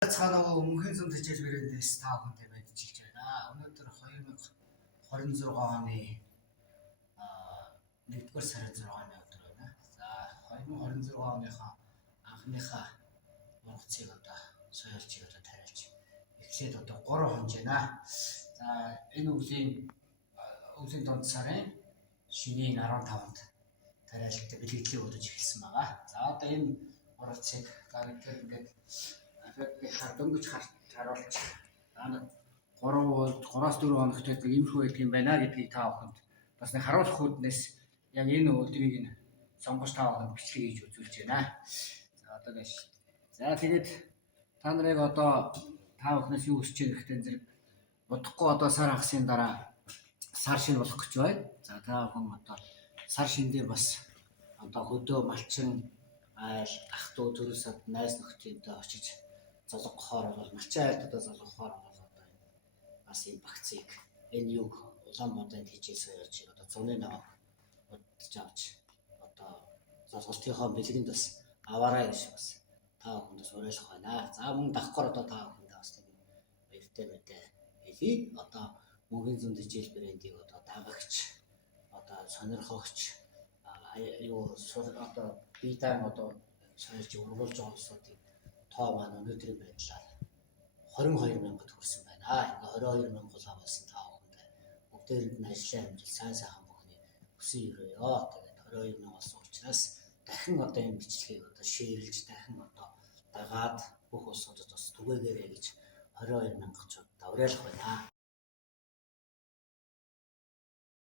Цаанаа өмнөхөн зам хичээл брэндээс та бүхэндээ мэдчилж байна. Өнөөдөр 2026 оны 1-р сарын 6-ны өдөр байна. За 2026 оныхаа анхныхаа ургацыг одоо соёлч одоо тариалж эхлээд одоо 3 хонж байна. За энэ өвлийн донд сарын шөнийн 15-нд тариалалтад бэлгэдлийг өргөж эхэлсэн байгаа. За одоо энэ ургацыг ингээд дөнгөж харуулж манай 3-4 хоногт иймэрхүү байдаг юм байна гэдгийг та бүхэнд бас нэг харуулах үүднээс яг энэ өдрийг нь сонгож та бүхэнд бичлэг хийж үзүүлж байна. За одоо гэж. За тэгээд та нарыг одоо та бүхнээс юу хүсэж байгаа гэхтээ зэрэг удахгүй одоо сар хагасын дараа сар шин болох гэж байна. За та бүхэн одоо сар шин дээр бас одоо хөдөө малчин айл ах トゥ төрөс сад найз нөхдөдөө очиж золгохоор бол малчин айлтуудаа золгохоор бол одоо бас энэ багцыг энэ юг Улаанбаатарын хичээл соёлж одоо зуны наваа удаж авч одоо золголтынхоо бэлгэнд бас аваарай гэж бас та бүхэндээ уриалгах байна. За мөн давхар одоо та бүхэндээ бас нэг баяртай мэдээ хэлье. Одоо мөнхийн зүүн хичээл брэндийг одоо дагагч одоо сонирхогч одоо битаан одоо соёлж ургуулж байгаа улсуудыг тоо маань өнөөдрийн байдлаар 22,000 төгрсөн байна. Ингээ 22,000 голоо болсон та бүхэнд бүгдээрэнд нь ажлын амжилт сайн сайхан бүхний хүсэн өрөөё. Тэгээд 22,000 болсон учраас дахин одоо энэ бичлэгийг одоо шеэрлж дахин одоо дагаад бүх улсуудад бас түгээгээрэй гэж 22,000 ч уриалах байна.